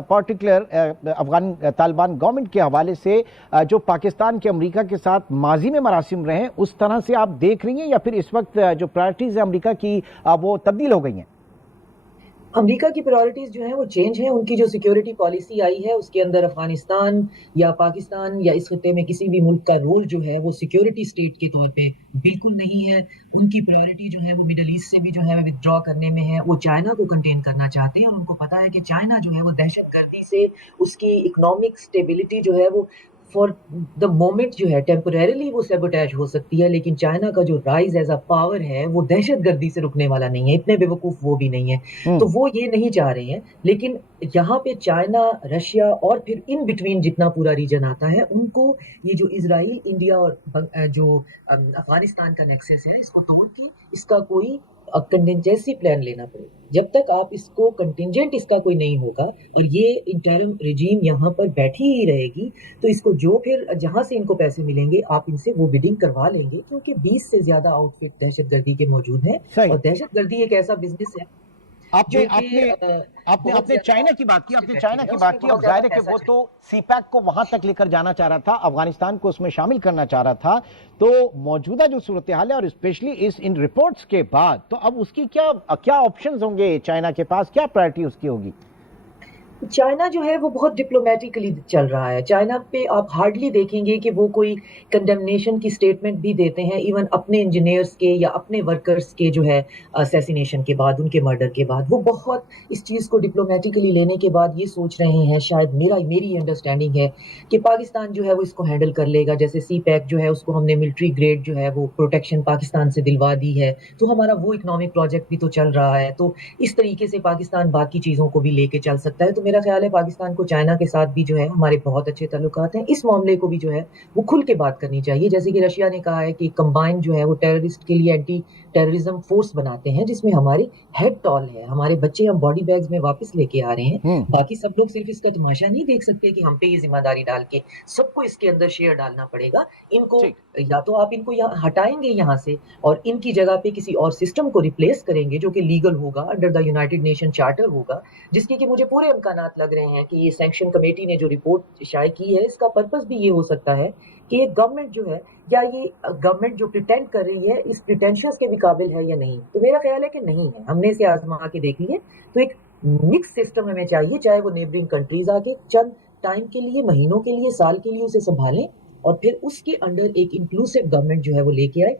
Particular Afghan Taliban government کے حوالے سے جو پاکستان کے امریکہ کے ساتھ ماضی میں مراسم رہے ہیں اس طرح سے آپ دیکھ رہی ہیں یا پھر اس وقت جو پرائرٹیز ہیں امریکہ کی وہ تبدیل ہو گئی ہیں؟ امریکہ کی پرائرٹیز جو ہیں وہ چینج ہیں. ان کی جو سیکیورٹی پالیسی آئی ہے اس کے اندر افغانستان یا پاکستان یا اس خطے میں کسی بھی ملک کا رول جو ہے وہ سیکیورٹی سٹیٹ کے طور پہ بالکل نہیں ہے. ان کی پرائرٹی جو ہے وہ مڈل ایسٹ سے بھی جو ہے ودرا کرنے میں ہے. وہ چائنا کو کنٹین کرنا چاہتے ہیں اور ان کو پتا ہے کہ چائنا جو ہے وہ دہشت گردی سے اس کی اکنامک سٹیبلٹی جو ہے وہ فار دا مومنٹ جو ہے ٹیمپریریلی وہ سیبوٹیج ہو سکتی ہے, لیکن چائنا کا جو رائز ایز اے پاور ہے وہ دہشت گردی سے رکنے والا نہیں ہے. اتنے بے وقوف وہ بھی نہیں ہے. تو وہ یہ نہیں چاہ رہے ہیں. لیکن یہاں پہ چائنا, رشیا اور پھر ان بٹوین جتنا پورا ریجن آتا ہے ان کو یہ جو اسرائیل, انڈیا اور جو افغانستان کا نیکسس ہے اس کو توڑ کے اس کا کوئی کنٹینجنسی پلان لینا پڑے. جب تک آپ اس کو کنٹینجنٹ اس کا کوئی نہیں ہوگا اور یہ انٹرم رجیم یہاں پر بیٹھی ہی رہے گی تو اس کو جو پھر جہاں سے ان کو پیسے ملیں گے آپ ان سے وہ بیڈنگ کروا لیں گے, کیونکہ 20 سے زیادہ آؤٹ فٹ دہشت گردی کے موجود ہیں. اور دہشت گردی ایک ایسا بزنس ہے آپ نے چائنا کی بات کی. اب ظاہر ہے کہ وہ تو سی پیک کو وہاں تک لے کر جانا چاہ رہا تھا, افغانستان کو اس میں شامل کرنا چاہ رہا تھا. تو موجودہ جو صورتحال ہے اور اسپیشلی ان رپورٹس کے بعد تو اب اس کی کیا آپشنز ہوں گے چائنا کے پاس, کیا پرائرٹی اس کی ہوگی؟ چائنا جو ہے وہ بہت ڈپلومیٹکلی چل رہا ہے. چائنا پہ آپ ہارڈلی دیکھیں گے کہ وہ کوئی کنڈمنیشن کی سٹیٹمنٹ بھی دیتے ہیں ایون اپنے انجینئرز کے یا اپنے ورکرز کے جو ہے اسیسینیشن کے بعد, ان کے مرڈر کے بعد. وہ بہت اس چیز کو ڈپلومیٹکلی لینے کے بعد یہ سوچ رہے ہیں, شاید میری انڈرسٹینڈنگ ہے کہ پاکستان جو ہے وہ اس کو ہینڈل کر لے گا. جیسے سی پیک جو ہے اس کو ہم نے ملٹری گریڈ جو ہے وہ پروٹیکشن پاکستان سے دلوا دی ہے, تو ہمارا وہ اکنامک پروجیکٹ بھی تو چل رہا ہے. تو اس طریقے سے پاکستان باقی چیزوں کو بھی لے کے چل سکتا ہے. تو میرا خیال ہے پاکستان کو چائنا کے ساتھ بھی جو ہے ہمارے بہت اچھے تعلقات ہیں. اس معاملے کو بھی جو ہے وہ کھل کے بات کرنی چاہیے. جیسے کہ رشیا نے کہا ہے کہ کمبائن جو ہے وہ ٹیررسٹ کے لیے اینٹی ٹیررزم فورس بناتے ہیں جس میں ہماری ہیڈ ٹال ہے, ہمارے بچے ہم باڈی بیگز میں واپس لے کے آ رہے ہیں. باقی سب لوگ صرف اس کا تماشا نہیں دیکھ سکتے کہ ہم پہ یہ ذمہ داری ڈال کے سب کو اس کے اندر شیئر ڈالنا پڑے گا. ان کو یا تو آپ ان کو ہٹائیں گے یہاں سے اور ان کی جگہ پہ کسی اور سسٹم کو ریپلیس کریں گے جو کہ لیگل ہوگا, under the United nation charter ہوگا, جس کی کہ مجھے پورے امکانات لگ رہے ہیں کہ یہ سینکشن کمیٹی نے جو رپورٹ شائع کی ہے اس کا پرپس بھی یہ ہو سکتا ہے کہ یہ گورنمنٹ جو ہے یا یہ گورنمنٹ جو پریٹینڈ کر رہی ہے اس پریٹینشنس کے بھی قابل ہے یا نہیں. تو میرا خیال ہے کہ نہیں ہے. ہم نے اسے آزما کے دیکھ لیے. تو ایک مکس سسٹم ہمیں چاہیے, چاہے وہ نیبرنگ کنٹریز آ کے چند ٹائم کے لیے, مہینوں کے لیے, سال کے لیے اسے سنبھالیں اور پھر اس کے انڈر ایک انکلوسیو گورنمنٹ جو ہے وہ لے کے آئے.